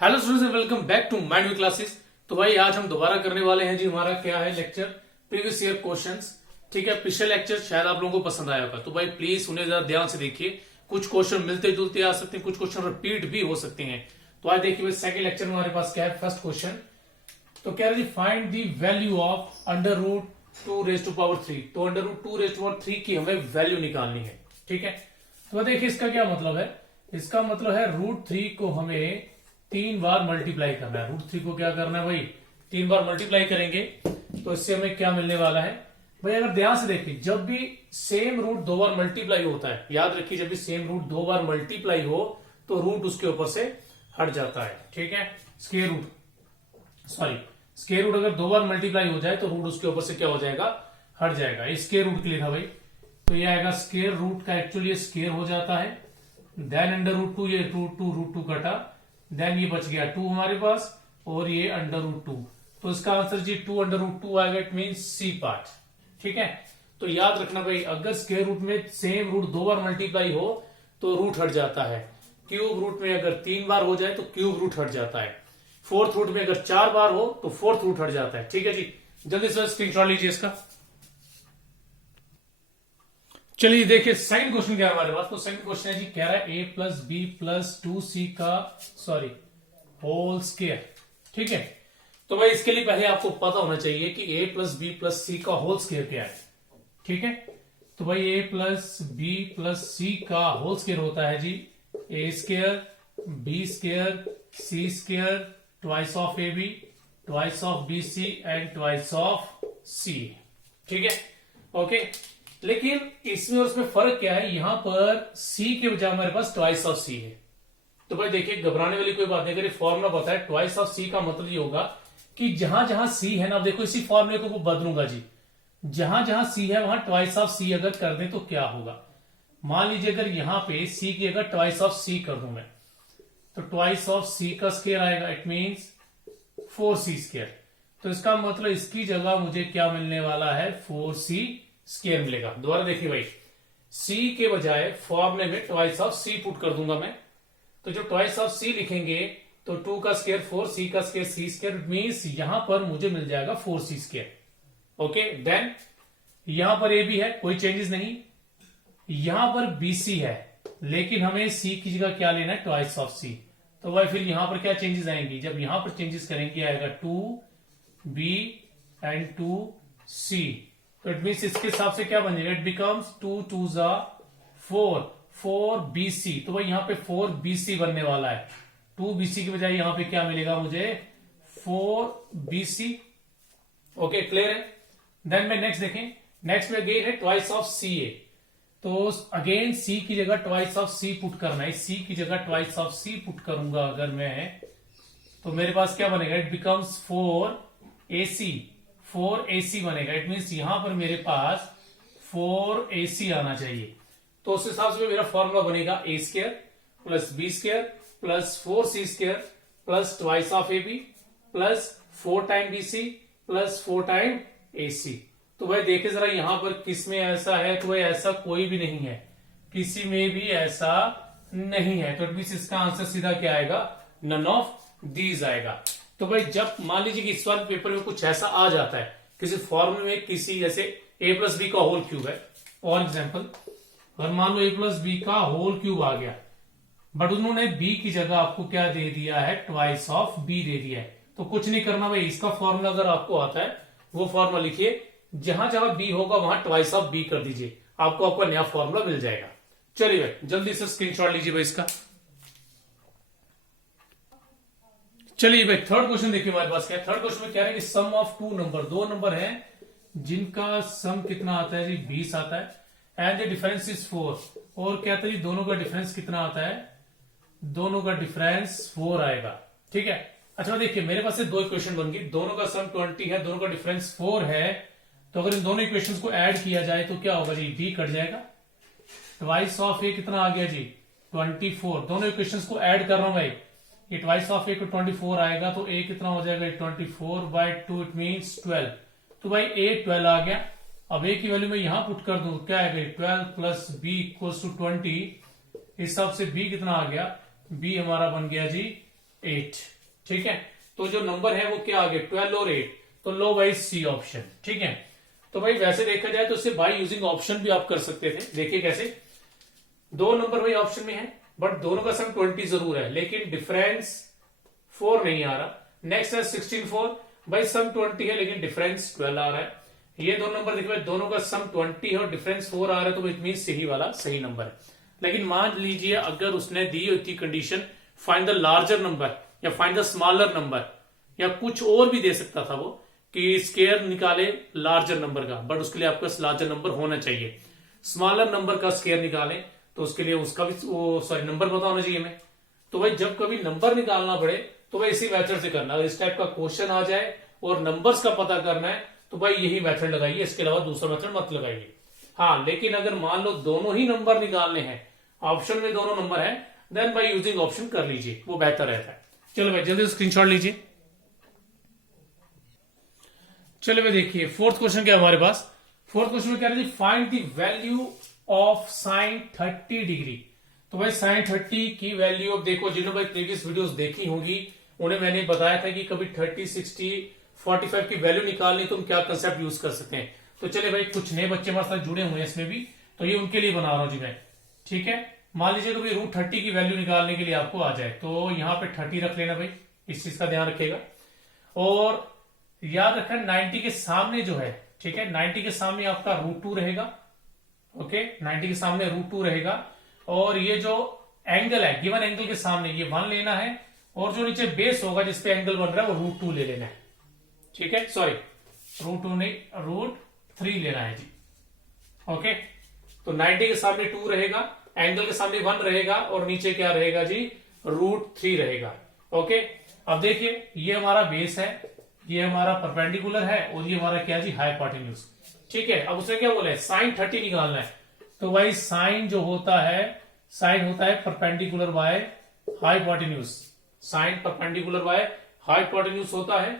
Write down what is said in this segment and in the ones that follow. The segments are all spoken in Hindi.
Hello students, welcome back to mind we classes. तो भाई आज हम दोबारा करने वाले हैं जी, हमारा क्या है लेक्चर प्रीवियस ईयर क्वेश्चंस। ठीक है, पिछले लेक्चर शायद आप लोगों को पसंद आया होगा, तो भाई प्लीज उन्हें जरा ध्यान से देखिए। कुछ क्वेश्चन मिलते जुलते आ सकते हैं, कुछ क्वेश्चन रिपीट भी हो सकते हैं। तो आज देखिए भाई सेकंड लेक्चर में हमारे पास क्या है। फर्स्ट क्वेश्चन तो क्या है जी, find the value of under root 2⁻³ तो अंडर रूट 2⁻³ की हमें वैल्यू निकालनी है। ठीक है, तो देखिए इसका क्या मतलब है। इसका मतलब है √3 को हमें 3 बार मल्टीप्लाई करना है। √3 को क्या करना है भाई, 3 बार मल्टीप्लाई करेंगे तो इससे हमें क्या मिलने वाला है भाई। अगर ध्यान से देखिए, जब भी सेम रूट 2 बार मल्टीप्लाई होता है, याद रखिए जब भी सेम रूट 2 बार मल्टीप्लाई हो तो रूट उसके ऊपर से हट जाता है। ठीक है, स्क्वायर रूट अगर 2 बार मल्टीप्लाई हो जाए तो रूट उसके ऊपर से क्या हो जाएगा, हट जाएगा। ये स्क्वायर रूट के लिए था भाई, तो ये आएगा स्क्वायर रूट का एक्चुअली स्क्वायर हो जाता है। देन अंडर रूट 2, ये √2 कटा, देन ये बच गया 2 हमारे पास, और ये अंडर रूट 2। तो इसका आंसर जी 2 अंडर रूट 2 आएगा। It mean C part. ठीक है, तो याद रखना भाई, अगर स्क्वायर रूट में सेम रूट 2 बार मल्टीप्लाई हो तो रूट हट जाता है। क्यूब रूट में अगर 3 बार हो जाए तो क्यूब रूट हट जाता है। फोर्थ रूट में अगर 4 बार हो तो फोर्थ रूट हट जाता है। ठीक है जी, जल्दी से स्क्रीनशॉट लीजिए इसका। चलिए देखिए सेकंड क्वेश्चन क्या है हमारे पास। तो सेकंड क्वेश्चन है जी, कह रहा है a+b+2c का होल स्क्वायर। ठीक है, तो भाई इसके लिए पहले आपको पता होना चाहिए कि a+b+c का होल स्क्वायर क्या है। ठीक है, तो भाई a+b+c का होल स्क्वायर होता है जी a², b², c² twice of ab, twice of bc and twice of c। ठीक है, ओके। लेकिन इसमें और उसमें फर्क क्या है, यहां पर c के बजाय हमारे पास ट्वाइस ऑफ c है। तो भाई देखिए घबराने वाली कोई बात नहीं, अगर ये फॉर्मूला पता है ट्वाइस ऑफ c का मतलब ये होगा कि जहां जहां c है ना, अब देखो इसी फॉर्मूले को बदलूंगा जी। जहां जहां c है वहां ट्वाइस ऑफ c अगर कर दें तो क्या होगा। मान लीजिए अगर यहां पे c की अगर ट्वाइस ऑफ c कर दूं मैं, तो ट्वाइस ऑफ c का स्क्वायर आएगा। It means 4c²। तो इसका मतलब इसकी जगह मुझे क्या मिलने वाला है, 4c² मिलेगा। दोबारा देखिए भाई, c के बजाय फॉर्मूले में ट्वाइस ऑफ c पुट कर दूंगा मैं, तो जो ट्वाइस ऑफ c लिखेंगे तो 2 का स्क्वायर 4, c का स्क्वायर c², मीन्स यहां पर मुझे मिल जाएगा 4c²। ओके, देन यहां पर a भी है, कोई चेंजेस नहीं। यहां पर bc है, लेकिन हमें c की जगह क्या लेना है, ट्वाइस ऑफ c। तो भाई फिर यहां पर क्या चेंजेस आएंगी, जब यहां पर चेंजेस करेंगे आएगा 2b एंड 2c। तो इट मीन्स इसके हिसाब से क्या बन जाएगा, इट बिकम्स 2×2 4bc। तो भाई यहाँ पे 4bc बनने वाला है। 2bc की बजाय यहाँ पे क्या मिलेगा मुझे, 4bc। ओके, क्लियर है। देन में नेक्स्ट देखें, नेक्स्ट में अगेन है ट्वाइस ऑफ ca। तो अगेन c की जगह ट्वाइस ऑफ c पुट करना है। c की जगह ट्वाइस ऑफ c पुट करूंगा अगर मैं, तो मेरे पास क्या बनेगा, इट बिकम्स 4ac बनेगा। इट मीन्स यहां पर मेरे पास 4ac आना चाहिए। तो उस हिसाब से मेरा फॉर्मूला बनेगा a² + b² + 4c² plus twice of ab plus 4 time bc plus 4 time ac। तो भाई देखिए जरा यहां पर किस में ऐसा है, तो भाई ऐसा कोई भी नहीं है, किसी में भी ऐसा नहीं है। तो इसका आंसर सीधा क्या आएगा, नन ऑफ दीज आएगा। तो भाई जब मान लीजिए कि इस बार पेपर में कुछ ऐसा आ जाता है, किसी फॉर्मूले में किसी जैसे a+b का होल क्यूब है फॉर एग्जाम्पल, अगर मान लो a+b का होल क्यूब आ गया, बट उन्होंने b की जगह आपको क्या दे दिया है, ट्वाइस ऑफ b दे दिया है। तो कुछ नहीं करना भाई, इसका फॉर्मूला अगर आपको आता है वो फॉर्मूला लिखिए, जहां जहां b होगा वहां ट्वाइस ऑफ b कर दीजिए, आपको आपका नया फॉर्मूला मिल जाएगा। चलिए भाई जल्दी से स्क्रीनशॉट लीजिए भाई इसका। चलिए भाई थर्ड क्वेश्चन देखिए हमारे पास क्या है। थर्ड क्वेश्चन में क्या है कि सम ऑफ 2 नंबर, 2 नंबर है जिनका सम कितना आता है जी, 20 आता है, एंड द डिफरेंस इज 4। और क्या था जी, दोनों का डिफरेंस कितना आता है, दोनों का डिफरेंस 4 आएगा। ठीक है, अच्छा देखिए मेरे पास से 2 इक्वेशन बन गई, दोनों का सम 20 है, दोनों का डिफरेंस 4 है। तो अगर इन दोनों इक्वेशंस को ऐड किया जाए तो क्या होगा जी, d कट जाएगा। ट्वाइस ऑफ a कितना आ गया जी, 24। दोनों इक्वेशंस को ऐड कर रहा हूं भाई, ये ट्वाइस ऑफ a को 24 आएगा, तो a कितना हो जाएगा, 24/2, इट मीन्स 12। तो भाई a 12 आ गया। अब a की वैल्यू में यहां पुट कर दूं, क्या आएगा, 12 + b = 20। इस हिसाब से b कितना आ गया, b हमारा बन गया जी 8। ठीक है, तो जो नंबर है वो क्या आ गया 12 और 8, तो लो भाई सी ऑप्शन। ठीक है, तो भाई वैसे देखा जाए तो इससे बाय यूजिंग ऑप्शन भी आप कर सकते थे। देखिए कैसे, दो नंबर भाई ऑप्शन में है बट दोनों का सम 20 जरूर है लेकिन डिफरेंस 4 नहीं आ रहा। नेक्स्ट है 16 4, भाई सम 20 है लेकिन डिफरेंस 12 आ रहा है। ये दो नंबर देखिए भाई दोनों का सम 20 है और डिफरेंस 4 आ रहा है, तो इट मीन सही वाला सही नंबर है। लेकिन मान लीजिए अगर उसने दी होती condition find the larger number या फाइंड द स्मॉलर नंबर या कुछ और भी दे सकता था वो कि स्केयर निकाले लार्जर नंबर का, बट उसके लिए आपके पास लार्जर नंबर होना चाहिए। स्मॉलर नंबर का स्केयर निकाले तो उसके लिए उसका भी नंबर पता होना चाहिए हमें। तो भाई जब कभी नंबर निकालना पड़े तो भाई इसी मेथड से करना। अगर इस टाइप का क्वेश्चन आ जाए और नंबर्स का पता करना है तो भाई यही मेथड लगाइए, इसके अलावा दूसरा मेथड मत लगाइए। हाँ, लेकिन अगर मान लो दोनों ही नंबर निकालने हैं, ऑप्शन में दोनों नंबर है, देन बाय यूजिंग ऑप्शन कर लीजिए, वो बेहतर रहता है। चलो भाई जल्दी स्क्रीनशॉट लीजिए। चलो भाई देखिए फोर्थ क्वेश्चन क्या है हमारे पास। फोर्थ क्वेश्चन में क्या है, find the value of sine 30 degree. तो भाई साइन 30 की वैल्यू, अब देखो जिन्होंने भाई प्रीवियस वीडियोस देखी होंगी उन्हें मैंने बताया था कि कभी 30 60 45 की वैल्यू निकालनी तो हम क्या कंसेप्ट यूज कर सकते हैं। तो चले भाई कुछ नए बच्चे हमारे साथ जुड़े हुए हैं इसमें भी, तो ये उनके लिए बना रहा हूं जी मैं। ठीक है, मान लीजिए कभी रूट 30 की वैल्यू निकालने के लिए आपको आ जाए तो यहां पे 30 रख लेना भाई, इस चीज का ध्यान रखेगा। और याद रखना 90 के सामने जो है, ठीक है, 90 के सामने आपका √2 रहेगा। ओके, 90 के सामने √2 रहेगा और ये जो एंगल है गिवन एंगल के सामने ये 1 लेना है और जो नीचे बेस होगा जिसपे एंगल बन रहा है वो √2 ले लेना है। ठीक है, सॉरी √2 नहीं √3 लेना है जी। ओके, तो 90 के सामने 2 रहेगा, एंगल के सामने 1 रहेगा और नीचे क्या रहेगा जी √3 रहेगा। ओके, अब देखिए ये हमारा बेस है, ये हमारा परपेंडिकुलर है और ये हमारा क्या जी हाइपोटेन्यूज। ठीक है, अब उसने क्या बोला है साइन 30 निकालना है। तो भाई साइन जो होता है, साइन होता है perpendicular by hypotenuse, sine perpendicular by hypotenuse होता है।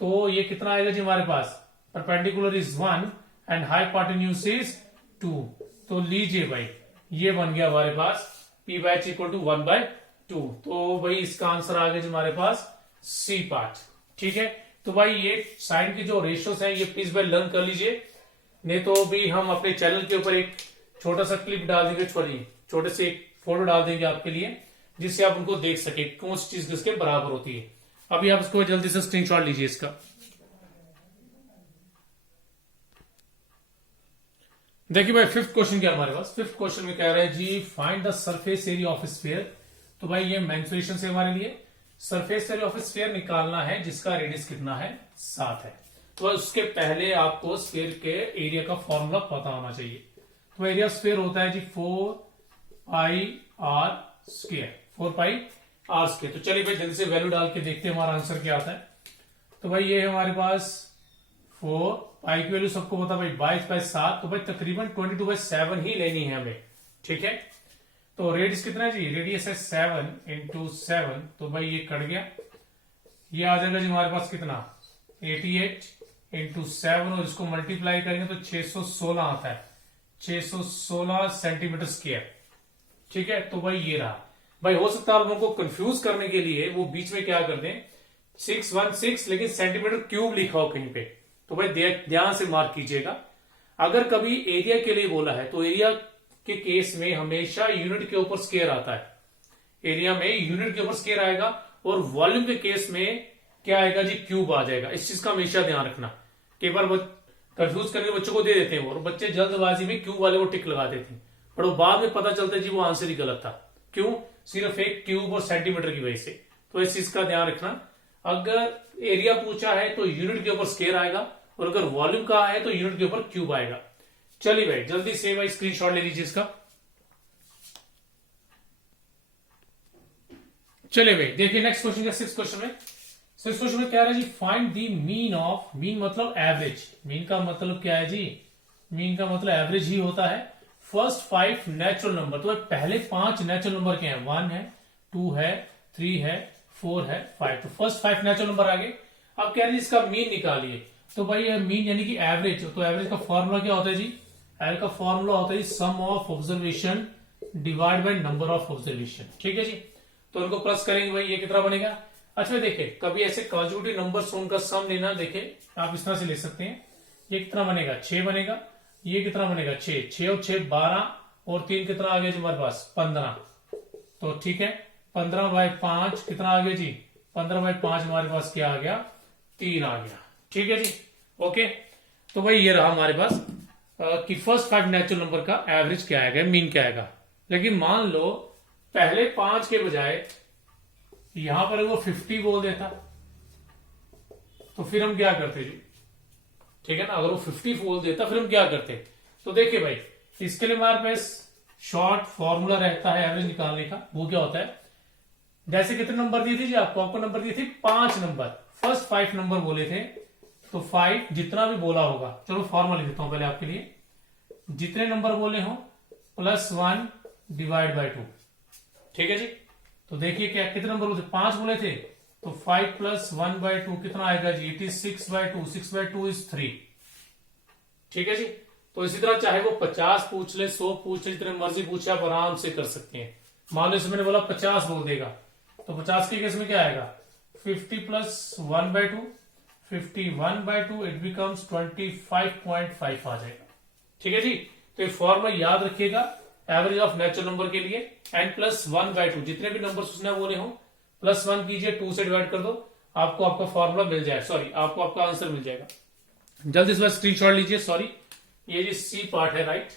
तो ये कितना आएगा जी हमारे पास, perpendicular is 1 and hypotenuse is 2। तो लीजिए भाई ये बन गया हमारे पास p by h equal to 1/2। तो भाई इसका आंसर आ गया जी हमारे पास सी पार्ट। ठीक है, तो भाई ये साइन के जो रेशियोज हैं ये प्लीज भाई लर्न कर लीजिए, नहीं तो भी हम अपने चैनल के ऊपर एक छोटा सा क्लिप डाल देंगे, छोटे से एक फोटो डाल देंगे आपके लिए जिससे आप उनको देख सके कौन सी चीज किसके बराबर होती है। अभी आप इसको जल्दी से स्क्रीनशॉट लीजिए इसका। देखिए भाई फिफ्थ क्वेश्चन क्या हमारे पास, फिफ्थ क्वेश्चन में कह रहा है जी find the surface area of sphere. तो भाई ये मेंसुरेशन से हमारे लिए सरफेस एरिया ऑफ स्फीयर निकालना है जिसका रेडियस कितना है 7 है। तो उसके पहले आपको स्फीयर के एरिया का फॉर्मूला पता होना चाहिए। तो एरिया स्फीयर होता है जी 4πr², 4πr²। तो चलिए भाई जल्दी से वैल्यू डाल के देखते हैं हमारा आंसर क्या आता है। तो भाई ये है हमारे पास 4 पाई की वैल्यू सबको पता भाई 22/7, तो भाई तकरीबन 22/7 ही लेनी है हमें। ठीक है, तो रेडियस कितना है जी, रेडियस है 7 × 7, तो भाई ये कट गया, ये आ जाएगा जी हमारे पास कितना 88 × 7 और इसको मल्टीप्लाई करेंगे तो 616 आता है, 616 सेंटीमीटर स्क्वायर। ठीक है, तो भाई ये रहा। भाई हो सकता है आप लोगों को कंफ्यूज करने के लिए वो बीच में क्या कर दें 616 लेकिन सेंटीमीटर क्यूब लिखा हो कहीं पे, तो भाई ध्यान से मार्क कीजिएगा। अगर कभी एरिया के लिए बोला है तो एरिया के केस में हमेशा यूनिट के ऊपर स्क्वायर आता है, एरिया में यूनिट के ऊपर स्क्वायर आएगा और वॉल्यूम के केस में क्या आएगा जी क्यूब आ जाएगा। इस चीज का हमेशा ध्यान रखना, कई बार कंफ्यूज करके बच्चों को दे देते हैं और बच्चे जल्दबाजी में क्यूब वाले को टिक लगा देते हैं, पर वो बाद में पता चलता है जी वो आंसर ही गलत था। क्यों, सिर्फ एक क्यूब और सेंटीमीटर की वजह से। तो इस चीज का ध्यान रखना, अगर एरिया पूछा है तो यूनिट के ऊपर स्क्वायर आएगा और अगर वॉल्यूम कहा है तो यूनिट के ऊपर क्यूब आएगा। चलिए भाई जल्दी से भाई स्क्रीनशॉट ले लीजिए इसका। चलिए भाई देखिए नेक्स्ट क्वेश्चन का सिक्स क्वेश्चन में, सिक्स क्वेश्चन में क्या है जी find the mean of, mean मतलब एवरेज, मीन का मतलब क्या है जी, मीन का मतलब एवरेज ही होता है फर्स्ट 5 नेचुरल नंबर। तो पहले 5 नेचुरल नंबर के हैं, 1 है 2 है 3 है 4 है 5, तो फर्स्ट 5 नेचुरल नंबर आ गए। अब कह रहे हैं इसका मीन निकालिए। तो भाई मीन यानी कि एवरेज, तो एवरेज का फॉर्मूला क्या होता है जी, एवरेज का फॉर्मूला होता है sum of observation divide by number of observation. ठीक है जी, तो उनको प्लस करेंगे भाई, ये कितना बनेगा। अच्छा देखिए, कभी ऐसे कॉन्जुगेटिव नंबर्स उनका सम लेना, देखिए आप इस तरह से ले सकते हैं। ये कितना बनेगा, 6 बनेगा। ये कितना बनेगा, 6, 6 और 6 12, और 3 कितना आ गया जी हमारे पास, 15। तो ठीक है, 15/5 कितना आ गया जी, 15/5 हमारे पास क्या आ गया, 3 आ गया। ठीक है जी, ओके। तो भाई ये रहा हमारे पास कि फर्स्ट 5 नेचुरल नंबर का एवरेज क्या आएगा, मीन क्या आएगा। लेकिन मान लो पहले 5 के बजाय यहां पर वो 50 बोल देता, तो फिर हम क्या करते जी, ठीक है ना। अगर वो 50 बोल देता फिर हम क्या करते। तो देखिए भाई, इसके लिए हमारे पास शॉर्ट फॉर्मूला रहता है एवरेज निकालने का। वो क्या होता है, जैसे कितने नंबर दिए थे जी आपको नंबर दिए थे 5 नंबर, फर्स्ट 5 नंबर बोले थे, तो 5 जितना भी बोला होगा, चलो फॉर्मूला लिख देता हूं पहले आपके लिए। जितने नंबर बोले हो +1 / 2, ठीक है जी। तो देखिए क्या कितने नंबर बोले थे, 5 बोले थे, तो 5 + 1/2 कितना आएगा जी, इट इज 6/2, 6/2 इज 3। ठीक है जी। तो इसी तरह चाहे वो 50 पूछ ले, 100 पूछ ले, जितने मर्जी पूछे आप आराम से कर सकते हैं। मान लो मैंने बोला 50 बोल देगा, तो 50 के केस में क्या आएगा, 50 + 1/2, 51/2, इट बिकम्स 25.5 आ जाएगा। ठीक है जी। तो ये फॉर्मूला याद रखिएगा एवरेज ऑफ नेचुरल नंबर के लिए, n+1/2 जितने भी नंबर उसने बोले हो +1 कीजिए, 2 से डिवाइड कर दो, आपको आपका फॉर्मूला मिल जाएगा, सॉरी आपको आपका आंसर मिल जाएगा। जल्दी से स्क्रीनशॉट लीजिए, सॉरी ये जी सी पार्ट है, राइट,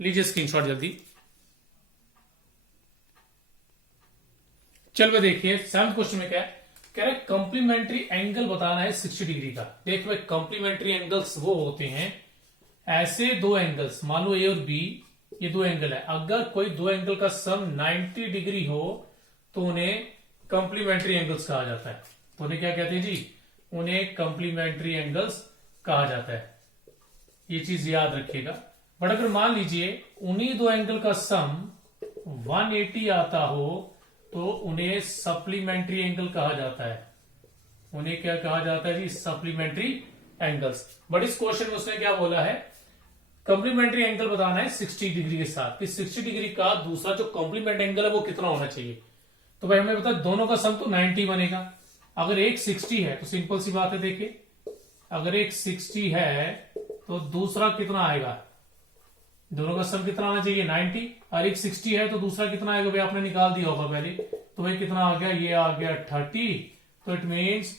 लीजिए स्क्रीनशॉट जल्दी। चलो देखिए 7th क्वेश्चन में क्या है, कह रहे कंप्लीमेंट्री एंगल बताना है 60 डिग्री का। देखो भाई कंप्लीमेंट्री एंगल्स वो होते हैं, ऐसे दो एंगल्स, मान लो ए और बी, ये दो एंगल है, अगर कोई दो एंगल का सम 90 डिग्री हो तो उन्हें कंप्लीमेंट्री एंगल्स कहा जाता है। तो उन्हें क्या कहते हैं जी, उन्हें कंप्लीमेंट्री एंगल्स कहा जाता है। ये चीज याद रखिएगा। बट अगर मान लीजिए उन्हीं दो एंगल का सम 180 आता हो तो उन्हें सप्लीमेंट्री एंगल कहा जाता है। उन्हें क्या कहा जाता है जी, सप्लीमेंट्री एंगल्स। बट इस क्वेश्चन में उसने क्या बोला है, कंप्लीमेंट्री एंगल बताना है 60 डिग्री के साथ, कि 60 डिग्री का दूसरा जो कॉम्प्लीमेंट एंगल है वो कितना होना चाहिए। तो भाई हमें पता दोनों का सम तो 90 बनेगा। अगर एक 60 है तो सिंपल सी बात है, देखिए अगर एक 60 है तो दूसरा कितना आएगा, दोनों का सम कितना आना चाहिए 90, और एक 60 है तो दूसरा कितना आएगा भाई, आपने निकाल दिया होगा पहले। तो भाई कितना आ गया, ये आ गया 30, तो इट मीन्स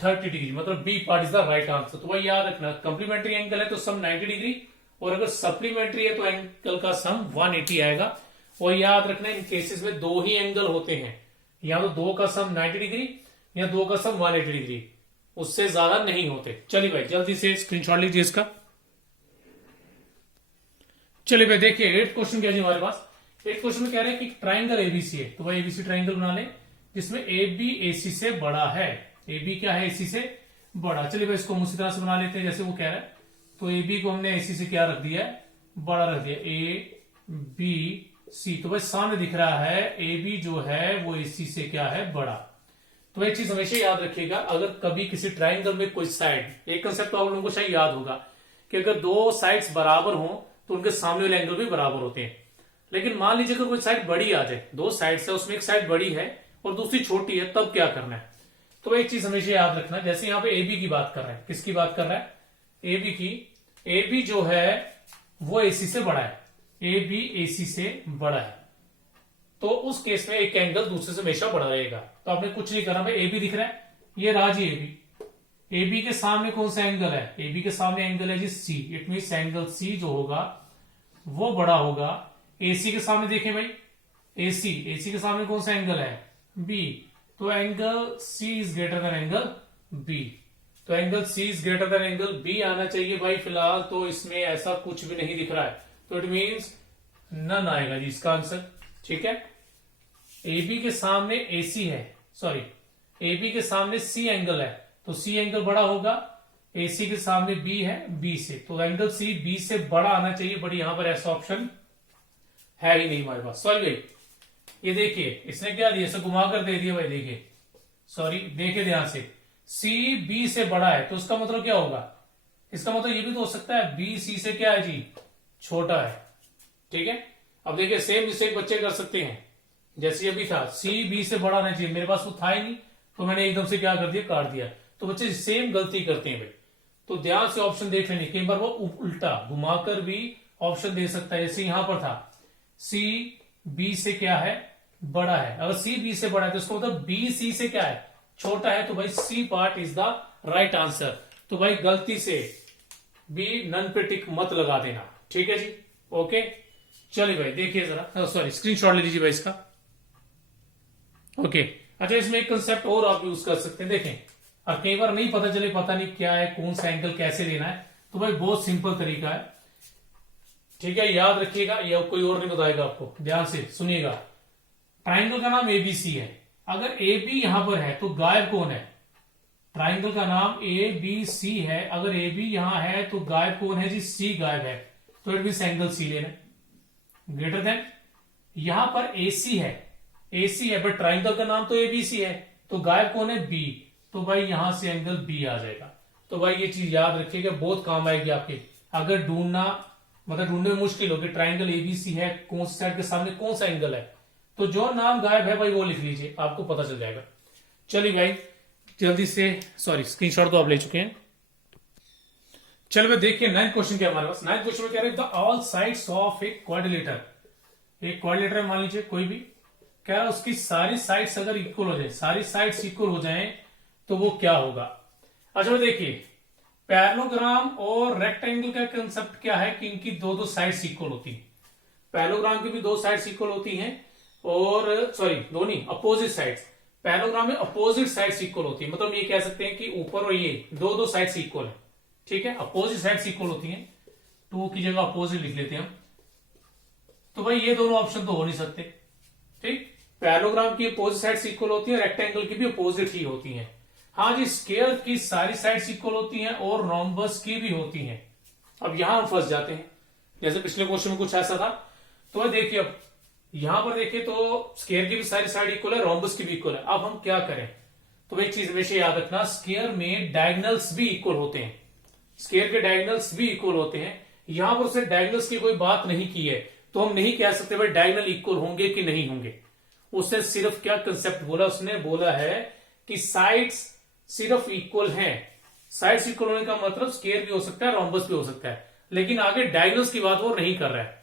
30 डिग्री, मतलब B part is the right answer. तो भाई याद रखना कंप्लीमेंट्री एंगल है तो सम 90 डिग्री, और अगर सप्लीमेंट्री है तो एंगल का सम 180 आएगा। और याद रखना इन केसेस में दो ही एंगल होते हैं, या तो दो का सम 90 डिग्री या दो का सम 180 डिग्री, उससे ज्यादा नहीं होते। चलिए भाई जल्दी से स्क्रीनशॉट लीजिए इसका। चलिए भाई देखिए 8th क्वेश्चन क्या है हमारे पास। 8th क्वेश्चन में कह रहे हैं कि ट्राइंगल एबीसी है, तो भाई एबीसी ट्राइंगल बना ले जिसमें ए बी एसी से बड़ा है। ए बी क्या है, एसी से बड़ा। चलिए भाई इसको हम उसी तरह से बना लेते हैं जैसे वो कह रहा है। तो ए बी को हमने एसी से क्या रख दिया है, बड़ा रख दिया, ए बी सी। तो भाई सामने दिख रहा है ए बी जो है वो एसी से क्या है, बड़ा। तो एक चीज हमेशा याद रखिएगा, अगर कभी किसी ट्राइंगल में कोई साइड, एक कंसेप्ट आप लोगों को शायद याद होगा कि अगर दो साइड्स बराबर हो तो उनके सामने वाले एंगल भी बराबर होते हैं। लेकिन मान लीजिए अगर कोई साइड बड़ी आ जाए, दो साइड्स है उसमें एक साइड बड़ी है और दूसरी छोटी है, तब क्या करना है। तो एक चीज हमेशा याद रखना, जैसे यहाँ पे ए बी की बात कर रहा है, किसकी बात कर रहा है, ए बी की। ए बी जो है वो एसी से बड़ा है, ए बी एसी से बड़ा है, तो उस केस में एक एंगल दूसरे से हमेशा बड़ा रहेगा। तो आपने कुछ नहीं करना भाई, ए बी दिख रहा है, ये राजी ए बी। ए बी के सामने कौन सा एंगल है, ए बी के सामने एंगल है जी सी। इट मीन एंगल सी जो होगा वो बड़ा होगा। एसी के सामने देखें भाई, एसी के सामने कौन सा एंगल है, बी। तो angle C is greater than angle B. तो angle C is greater than angle B आना चाहिए भाई। फिलहाल तो इसमें ऐसा कुछ भी नहीं दिख रहा है, तो इट मीन्स नन आएगा जी इसका आंसर। ठीक है, ए बी के सामने एसी है, सॉरी ए बी के सामने सी एंगल है, तो सी एंगल बड़ा होगा। एसी के सामने बी है, बी से, तो एंगल सी बी से बड़ा आना चाहिए, बट यहां पर ऐसा ऑप्शन है ही नहीं हमारे पास। सॉरी भाई ये देखिए इसने क्या दिया, इसे घुमा कर दे दिया भाई, देखिए सॉरी देखिए ध्यान से, सी बी से बड़ा है, तो इसका मतलब क्या होगा, इसका मतलब ये भी तो हो सकता है बी सी से क्या है जी, छोटा है। ठीक है, अब देखिए सेम मिस्टेक बच्चे कर सकते हैं, जैसे ये भी था सी बी से बड़ा होना चाहिए, मेरे पास वो था ही नहीं तो मैंने एकदम से क्या कर दिया, काट दिया। तो बच्चे सेम गलती करते हैं भाई, तो ध्यान से ऑप्शन देख लेने। कई बार वो उल्टा घुमाकर भी ऑप्शन दे सकता है। जैसे यहां पर था सी बी से क्या है, बड़ा है। अगर सी बी से बड़ा है तो इसको मतलब बी सी से क्या है, छोटा है। तो भाई C part is the right answer. तो भाई गलती से बी नन पे टिक मत लगा देना, ठीक है जी। ओके चलिए भाई देखिए जरा, सॉरी स्क्रीनशॉट ले लीजिए भाई इसका। ओके अच्छा, इसमें एक कंसेप्ट और आप यूज कर सकते हैं, देखें। अब कई बार नहीं पता चले, पता नहीं क्या है, कौन सा एंगल कैसे लेना है, तो भाई बहुत सिंपल तरीका है, ठीक है। याद रखिएगा, या कोई और नहीं बताएगा आपको, ध्यान से सुनिएगा। ट्राइंगल का नाम एबीसी है। अगर ए बी यहां पर है तो गायब कौन है? ट्राइंगल का नाम ए बी सी है, अगर ए बी यहां है तो गायब कौन है जी? सी गायब है। तो इट मीन एंगल सी लेना ग्रेटर देन, यहां पर ए सी है, ए सी है, बट ट्राइंगल का नाम तो एबीसी है, तो गायब कौन है? बी। तो भाई यहां से एंगल बी आ जाएगा। तो भाई ये चीज याद रखिएगा, बहुत काम आएगी आपके। अगर ढूंढना मतलब ढूंढने में मुश्किल हो कि ट्राइंगल एबीसी है, कौन सी साइड के सामने कौन सा एंगल है, तो जो नाम गायब है भाई वो लिख लीजिए, आपको पता चल जाएगा। चलिए भाई जल्दी से, सॉरी स्क्रीनशॉट तो आप ले चुके हैं। चलो भाई देखिए 9th क्वेश्चन क्या हमारे पास। 9th क्वेश्चन में कह रहे हैं the all sides of A quadrilateral. एक क्वाड्रिलेटर मान लीजिए कोई भी, कह रहा है उसकी सारी साइड्स अगर इक्वल हो जाए, सारी साइड्स इक्वल हो जाएं तो वो क्या होगा। अच्छा भाई देखिए, पैरेललोग्राम और रेक्टेंगल का कंसेप्ट क्या है कि इनकी दो दो साइड्स इक्वल होती हैं। पैरेललोग्राम की भी दो साइड्स इक्वल होती हैं, और सॉरी दो नहीं, अपोजिट साइड्स। पैरेललोग्राम में अपोजिट साइड्स इक्वल होती है, मतलब ये कह सकते हैं कि ऊपर और ये दो दो साइड्स इक्वल है, ठीक है। अपोजिट साइड्स इक्वल होती हैं, टू की जगह अपोजिट लिख लेते हैं हम। तो भाई ये दोनों ऑप्शन तो हो नहीं सकते, ठीक। पैरेललोग्राम की अपोजिट साइड्स इक्वल होती है, रेक्टेंगल की भी अपोजिट ही होती हैं। हाँ जी, स्क्वायर की सारी साइड्स इक्वल होती हैं और रोम्बस की भी होती हैं। अब यहां हम फंस जाते हैं, जैसे पिछले क्वेश्चन में कुछ ऐसा था। तो देखिए अब यहां पर देखिए तो स्क्वायर की भी सारी साइड इक्वल है, रोम्बस की भी इक्वल है। अब हम क्या करें? तो एक चीज हमेशा याद रखना, स्क्वायर में डायगोनल्स भी इक्वल होते हैं, स्क्वायर के डायगोनल्स भी इक्वल होते हैं। यहां पर उसने डायगोनल्स की कोई बात नहीं की है, तो हम नहीं कह सकते भाई डायगोनल इक्वल होंगे कि नहीं होंगे। उसने सिर्फ क्या कंसेप्ट बोला, उसने बोला है कि साइड्स सिर्फ इक्वल हैं। साइड्स इक्वल होने का मतलब स्क्वायर भी हो सकता है, रोम्बस भी हो सकता है, लेकिन आगे डायगोनल्स की बात वो नहीं कर रहा है।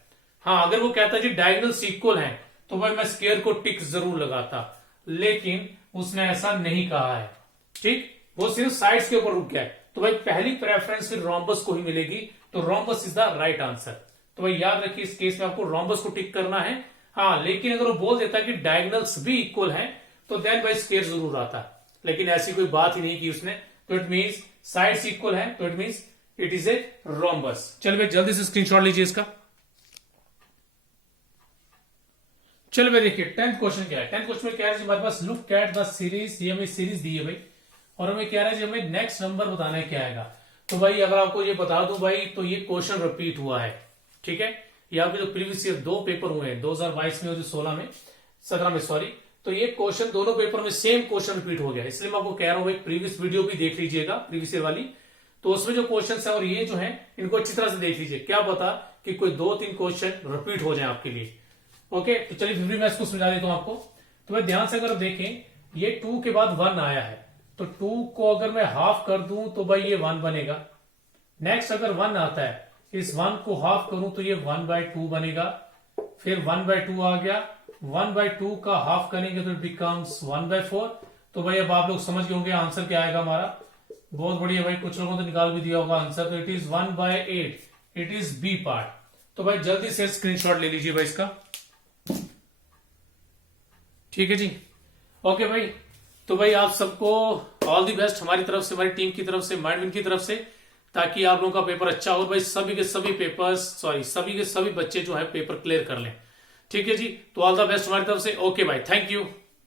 हाँ, अगर वो कहता है जी डायगोनल्स इक्वल हैं तो भाई मैं स्क्वायर को टिक जरूर लगाता, लेकिन उसने ऐसा नहीं कहा है, ठीक। वो सिर्फ साइड्स के ऊपर रुक गया है। तो भाई पहली प्रेफरेंस फिर रोम्बस को ही मिलेगी, तो rhombus is the right answer. तो भाई याद रखिए इस केस में आपको रोम्बस को टिक करना है। हाँ, लेकिन अगर वो बोल देता कि डायगोनल्स भी इक्वल हैं तो देन भाई स्क्वायर जरूर आता, लेकिन ऐसी कोई बात ही नहीं की उसने। तो इट मींस साइड्स इक्वल है, तो it means it is a rhombus. चलिए भाई जल्दी से स्क्रीनशॉट लीजिए इसका। चलो भाई देखिए 10th क्वेश्चन क्या है। 10th क्वेश्चन में क्या है हमारे पास, लुक एट द सीरीज। ये हमें सीरीज दी है भाई, और हमें क्या है हमें नेक्स्ट नंबर बताना है क्या आएगा। तो भाई अगर आपको ये बता दूं भाई, तो ये क्वेश्चन रिपीट हुआ है, ठीक है। ये आपके जो प्रीवियस ईयर दो पेपर हुए हैं, 2022 में और 16 में, 17 में सॉरी, तो ये क्वेश्चन दोनों पेपर में सेम क्वेश्चन रिपीट हो गया। इसलिए मैं आपको कह रहा हूं भाई प्रीवियस वीडियो भी देख लीजिएगा, प्रीवियस ईयर वाली, तो उसमें जो क्वेश्चन है और ये जो है इनको अच्छी तरह से देख लीजिए, क्या पता कि कोई 2-3 क्वेश्चन रिपीट हो जाए आपके लिए। ओके, तो चलिए फिर भी मैं इसको समझा देता हूं आपको। तो भाई ध्यान से अगर देखें, ये 2 के बाद 1 आया है, तो 2 को अगर मैं हाफ कर दूं तो भाई ये 1 बनेगा। नेक्स्ट अगर 1 आता है, इस 1 को हाफ करूं तो ये 1/2 बनेगा। फिर 1/2 आ गया, 1/2 का हाफ करेंगे तो इट बिकम्स 1/4। तो भाई अब आप लोग समझ गए होंगे आंसर क्या आएगा हमारा। बहुत बढ़िया भाई, कुछ लोगों ने तो निकाल भी दिया होगा आंसर। तो it is 1/8, it is B part. तो भाई जल्दी से स्क्रीनशॉट ले लीजिए भाई इसका, ठीक है जी। ओके भाई, तो भाई आप सबको ऑल दी बेस्ट हमारी तरफ से, हमारी टीम की तरफ से, माइंडविन की तरफ से, ताकि आप लोगों का पेपर अच्छा हो। भाई सभी के सभी पेपर्स, सॉरी सभी के सभी बच्चे जो है पेपर क्लियर कर लें, ठीक है जी। तो ऑल द बेस्ट हमारी तरफ से। ओके भाई, थैंक यू।